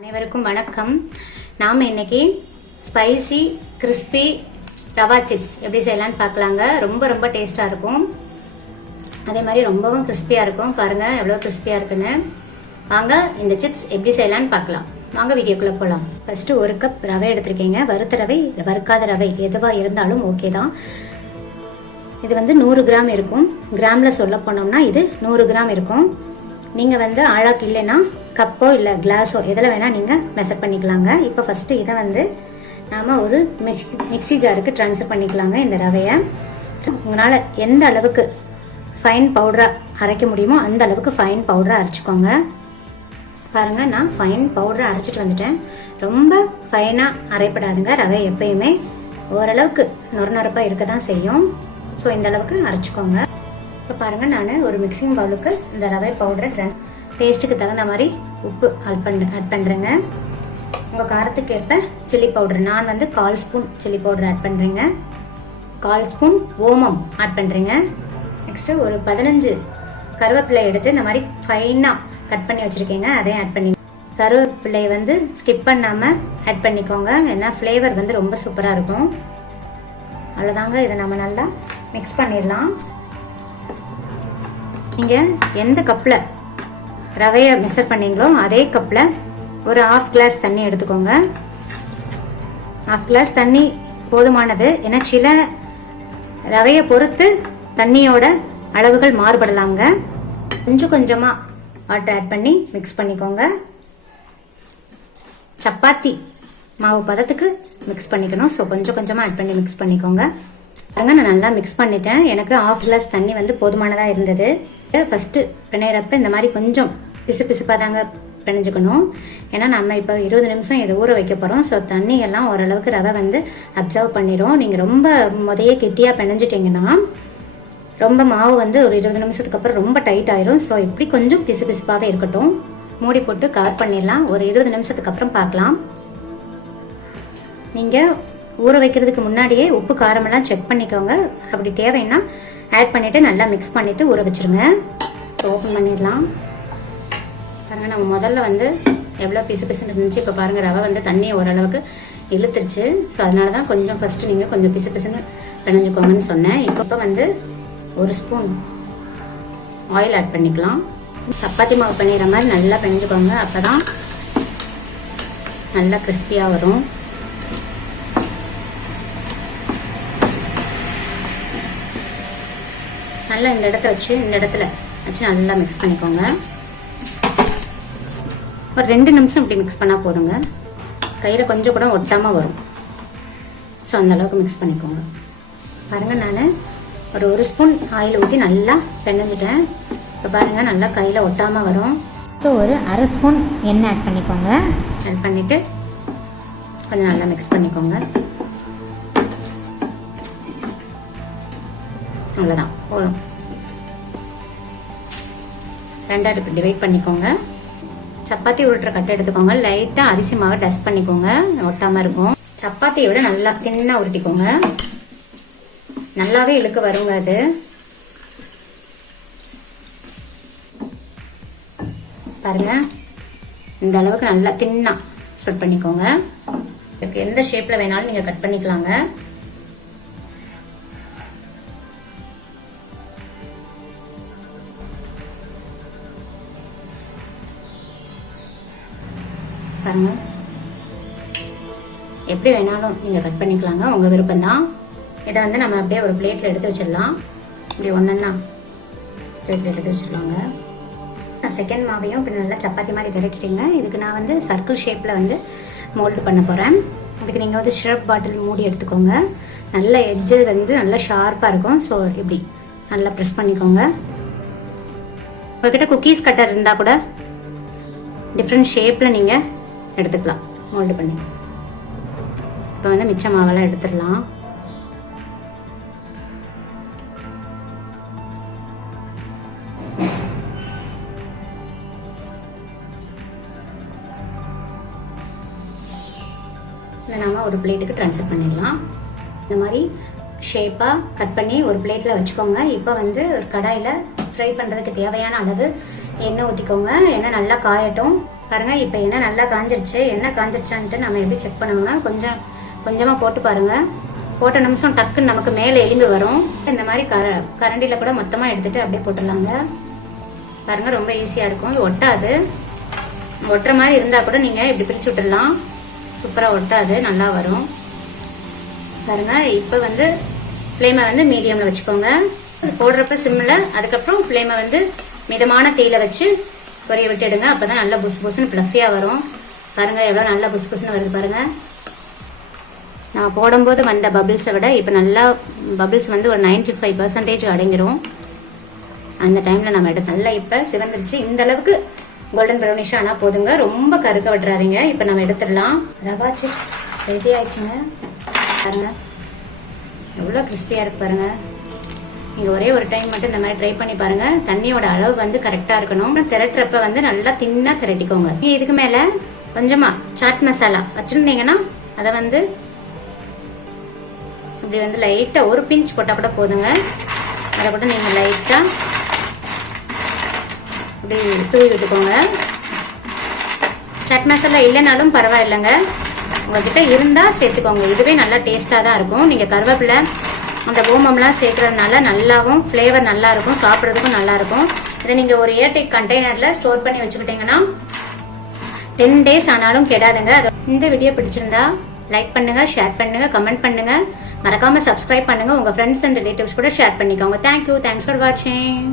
அனைவருக்கும் வணக்கம். நாம் இன்னைக்கு ஸ்பைசி கிறிஸ்பி ரவா சிப்ஸ் எப்படி செய்யலாம்னு பார்க்கலாங்க. ரொம்ப டேஸ்ட்டாக இருக்கும். அதே மாதிரி ரொம்பவும் கிறிஸ்பியாக இருக்கும். பாருங்கள் எவ்வளோ கிறிஸ்பியாக இருக்குன்னு. வாங்க இந்த சிப்ஸ் எப்படி செய்யலாம்னு பார்க்கலாம். வாங்க வீடியோக்குள்ளே போகலாம். ஃபஸ்ட்டு 1 கப் ரவை எடுத்திருக்கீங்க. வறுத்த ரவை வறுக்காத ரவை எதுவாக இருந்தாலும் ஓகே தான். இது 100 கிராம் இருக்கும். கிராமில் சொல்ல போனோம்னா இது 100 கிராம் இருக்கும். நீங்கள் ஆழாக்கு இல்லைன்னா கப்போ இல்லை கிளாஸோ எதில் வேணால் நீங்கள் மெஷர் பண்ணிக்கலாங்க. இப்போ ஃபஸ்ட்டு இதை நாம் ஒரு மிக்ஸி ஜாருக்கு ட்ரான்ஸ்ஃபர் பண்ணிக்கலாங்க. இந்த ரவையை உங்களால் எந்த அளவுக்கு ஃபைன் பவுடராக அரைக்க முடியுமோ அந்த அளவுக்கு ஃபைன் பவுடராக அரைச்சிக்கோங்க. பாருங்கள், நான் ஃபைன் பவுடரை அரைச்சிட்டு வந்துட்டேன். ரொம்ப ஃபைனாக அரைப்படாதுங்க. ரவை எப்பயுமே ஓரளவுக்கு நொறுநொறுப்பாக இருக்க தான் செய்யும். ஸோ இந்த அளவுக்கு அரைச்சிக்கோங்க. இப்போ பாருங்கள், நான் ஒரு மிக்சிங் பவுலுக்கு இந்த ரவை பவுடரை டேஸ்ட்டுக்கு தகுந்த மாதிரி உப்பு ஆட் பண்ணுறேங்க. உங்கள் காரத்துக்கு ஏற்ப சில்லி பவுடர் நான் 1/4 ஸ்பூன் சில்லி பவுடர் ஆட் பண்ணுறேங்க. 1/4 ஸ்பூன் ஓமம் ஆட் பண்ணுறேங்க. நெக்ஸ்ட்டு ஒரு 15 கருவேப்பிலை எடுத்து இந்த மாதிரி ஃபைனாக கட் பண்ணி வச்சுருக்கேங்க. அதையும் ஆட் பண்ணி கருவேப்பிலையை ஸ்கிப் பண்ணாமல் ஆட் பண்ணிக்கோங்க. ஏன்னா ஃப்ளேவர் ரொம்ப சூப்பராக இருக்கும். அவ்வளோதாங்க. இதை நம்ம நல்லா மிக்ஸ் பண்ணிடலாம். நீங்கள் எந்த கப்பில் ரவையை மெஷர் பண்ணீங்களோ அதே கப்பில் ஒரு 1/2 கிளாஸ் தண்ணி எடுத்துக்கோங்க. 1/2 கிளாஸ் தண்ணி போதுமானது. ஏன்னா சில ரவையை பொறுத்து தண்ணியோட அளவுகள் மாறுபடலாங்க. கொஞ்சமாக வாட்டர் ஆட் பண்ணி மிக்ஸ் பண்ணிக்கோங்க. சப்பாத்தி மாவு பதத்துக்கு மிக்ஸ் பண்ணிக்கணும். ஸோ கொஞ்சமாக ஆட் பண்ணி மிக்ஸ் பண்ணிக்கோங்க. பாருங்க, நான் நல்லா மிக்ஸ் பண்ணிட்டேன். எனக்கு 1/2 கிளாஸ் தண்ணி போதுமானதாக இருந்தது. ஃபஸ்ட்டு பிணையிறப்ப இந்த மாதிரி கொஞ்சம் பிசுப்பாக தாங்க பிணைஞ்சுக்கணும். ஏன்னா நம்ம இப்போ 20 நிமிஷம் இதை ஊற வைக்க போகிறோம். ஸோ தண்ணியெல்லாம் ஓரளவுக்கு ரவை அப்சர்வ் பண்ணிடும். நீங்கள் ரொம்ப முதைய கெட்டியாக பிணைஞ்சிட்டிங்கன்னா ரொம்ப மாவு ஒரு 20 நிமிஷத்துக்கு அப்புறம் ரொம்ப டைட் ஆயிரும். ஸோ இப்படி கொஞ்சம் பிசுப்பாகவே இருக்கட்டும். மூடி போட்டு கவர் பண்ணிடலாம். ஒரு 20 நிமிஷத்துக்கு அப்புறம் பார்க்கலாம். நீங்கள் ஊற வைக்கிறதுக்கு முன்னாடியே உப்பு காரமெல்லாம் செக் பண்ணிக்கோங்க. அப்படி தேவைன்னா ஆட் பண்ணிவிட்டு நல்லா மிக்ஸ் பண்ணிவிட்டு ஊற வச்சுருங்க. ஓப்பன் பண்ணிடலாம். பாருங்கள், நம்ம முதல்ல எவ்வளோ பிசுன்னு இருந்துச்சு. இப்போ பாருங்கள், ரவை தண்ணியை ஓரளவுக்கு இழுத்துருச்சு. ஸோ அதனால தான் கொஞ்சம் ஃபஸ்ட்டு நீங்கள் கொஞ்சம் பிசுன்னு பிணைஞ்சுக்கோங்கன்னு சொன்னேன். இப்போ 1 ஸ்பூன் ஆயில் ஆட் பண்ணிக்கலாம். சப்பாத்தி மாவு பண்ணிடுற மாதிரி நல்லா பிணைஞ்சுக்கோங்க. அப்போ தான் நல்லா கிறிஸ்பியாக வரும். நல்லா இந்த இடத்துல வச்சு நல்லா மிக்ஸ் பண்ணிக்கோங்க. ஒரு 2 நிமிஷம் இப்படி மிக்ஸ் பண்ணால் போதுங்க. கையில் கொஞ்சம் கூட ஒட்டாமல் வரும். ஸோ அந்தளவுக்கு மிக்ஸ் பண்ணிக்கோங்க. பாருங்கள், நான் ஒரு 1 ஸ்பூன் ஆயில் ஊற்றி நல்லா பிணைஞ்சிட்டேன். இப்போ பாருங்கள், நல்லா கையில் ஒட்டாமல் வரும். ஸோ ஒரு 1/2 ஸ்பூன் எண்ணெய் ஆட் பண்ணிக்கோங்க. ஆட் பண்ணிவிட்டு கொஞ்சம் நல்லா மிக்ஸ் பண்ணிக்கோங்க. அவ்வளோதான், போதும். 2 டிவைட் பண்ணிக்கோங்க. சப்பாத்தி உருட்டுற கட்டை எடுத்துக்கோங்க. லைட்டாக அரிசி மாவை டஸ்ட் பண்ணிக்கோங்க, ஒட்டாமல் இருக்கும். சப்பாத்தியை விட நல்லா தின்னாக உருட்டிக்கோங்க. நல்லாவே இழுக்க வருங்க. அது பாருங்க, இந்த அளவுக்கு நல்லா தின்னாக ஸ்ப்ரெட் பண்ணிக்கோங்க. இதுக்கு எந்த ஷேப்பில் வேணாலும் நீங்கள் கட் பண்ணிக்கலாங்க. பாருங்க, எப்படி வேணாலும் நீங்கள் கட் பண்ணிக்கலாங்க, உங்கள் விருப்பம்தான். இதை நம்ம அப்படியே ஒரு பிளேட்டில் எடுத்து வச்சிடலாம். இப்படி ஒன்றா பிளேட்டில் எடுத்து வச்சிடலாங்க. நான் செகண்ட் மாவையும் இப்படி நல்லா சப்பாத்தி மாதிரி திரட்டிட்டீங்க. இதுக்கு நான் சர்க்கிள் ஷேப்பில் மோல்டு பண்ண போகிறேன். இதுக்கு நீங்கள் சிரப் பாட்டில் மூடி எடுத்துக்கோங்க. நல்ல எட்ஜு நல்லா ஷார்ப்பாக இருக்கும். ஸோ இப்படி நல்லா ப்ரெஸ் பண்ணிக்கோங்க. உங்கள்கிட்ட குக்கீஸ் கட்டர் இருந்தால் கூட டிஃப்ரெண்ட் ஷேப்பில் நீங்கள் எடுத்துக்கலாம் மோல்டு பண்ணி. இப்போ மிச்ச மாவெல்லாம் எடுத்துடலாம். இல்லை நாம் ஒரு பிளேட்டுக்கு ட்ரான்ஸ்ஃபர் பண்ணிடலாம். இந்த மாதிரி ஷேப்பாக கட் பண்ணி ஒரு பிளேட்டில் வச்சுக்கோங்க. இப்போ ஒரு கடாயில் ஃப்ரை பண்ணுறதுக்கு தேவையான அளவு எண்ணெய் ஊற்றிக்கோங்க. எண்ணெய் நல்லா காயட்டும். பாருங்கள். இப்போ எண்ணெய் நல்லா காஞ்சிருச்சு. எண்ணெய் காஞ்சிருச்சான்ட்டு நம்ம எப்படி செக் பண்ணணும்னா கொஞ்சமாக போட்டு பாருங்கள். போட்ட நிமிஷம் டக்குன்னு நமக்கு மேலே எலும்பி வரும். இந்த மாதிரி கரண்டியில் கூட மொத்தமாக எடுத்துகிட்டு அப்படியே போட்டுடலாங்க. பாருங்கள், ரொம்ப ஈஸியாக இருக்கும். இது ஒட்டாது. ஒட்டுற மாதிரி இருந்தால் கூட நீங்கள் இப்படி பிரித்து விட்டுடலாம். சூப்பராக ஒட்டாது, நல்லா வரும். பாருங்கள், இப்போ ஃப்ளேமை மீடியமில் வச்சுக்கோங்க. போடுறப்ப சிம்மில், அதுக்கப்புறம் ஃப்ளேமை மிதமான தீயில வச்சு பொரிய விட்டுடுங்க. அப்போ தான் நல்லா புசு புசுன்னு ஃப்ளஃபியாக வரும். பாருங்கள், எவ்வளோ நல்லா புசு புசுன்னு வருது பாருங்கள். நான் போடும்போது வந்த பபிள்ஸை விட இப்போ நல்லா பபிள்ஸ் ஒரு 95% அடங்கிடும். அந்த டைமில் நம்ம எடுத்து நல்லா இப்போ சிவந்துருச்சு. இந்த அளவுக்கு கோல்டன் ப்ரௌனிஷ் ஆனால் போதுங்க. ரொம்ப கருக்க விட்டுறாதீங்க. இப்போ நம்ம எடுத்துடலாம். ரவா சிப்ஸ் ரெடி ஆயிடுச்சுங்க. பாருங்கள், எவ்வளோ கிறிஸ்பியாக இருக்கு பாருங்கள். நீங்கள் ஒரே ஒரு டைம் மட்டும் இந்த மாதிரி ட்ரை பண்ணி பாருங்கள். தண்ணியோட அளவு கரெக்டாக இருக்கணும். திரட்டுறப்ப நல்லா தின்னாக திரட்டிக்கோங்க. இதுக்கு மேலே கொஞ்சமாக சாட் மசாலா வச்சுருந்தீங்கன்னா அதை இப்படி லைட்டாக ஒரு பிஞ்ச் போட்டால் கூட போதுங்க. அதை கூட நீங்கள் லைட்டாக இப்படி தூவி விட்டுக்கோங்க. சாட் மசாலா இல்லைனாலும் பரவாயில்லைங்க, உங்கள்கிட்ட இருந்தால் சேர்த்துக்கோங்க. இதுவே நல்லா டேஸ்ட்டாக தான் இருக்கும். நீங்கள் கருவேப்பிலை அந்த ஓமம்லாம் சேர்க்குறதுனால நல்லாவும் ஃப்ளேவர் நல்லாயிருக்கும், சாப்பிட்றதுக்கும் நல்லாயிருக்கும். இதை நீங்கள் ஒரு ஏர்டைட் கண்டெய்னரில் ஸ்டோர் பண்ணி வச்சுக்கிட்டிங்கன்னா 10 days ஆனாலும் கெடாதுங்க. இந்த வீடியோ பிடிச்சிருந்தா லைக் பண்ணுங்கள், ஷேர் பண்ணுங்கள், கமெண்ட் பண்ணுங்கள். மறக்காமல் சப்ஸ்கிரைப் பண்ணுங்கள். உங்கள் ஃப்ரெண்ட்ஸ் அண்ட் ரிலேட்டிவ்ஸ் கூட ஷேர் பண்ணிக்கோங்க. தேங்க்யூ. தேங்க்ஸ் ஃபார் வாட்சிங்.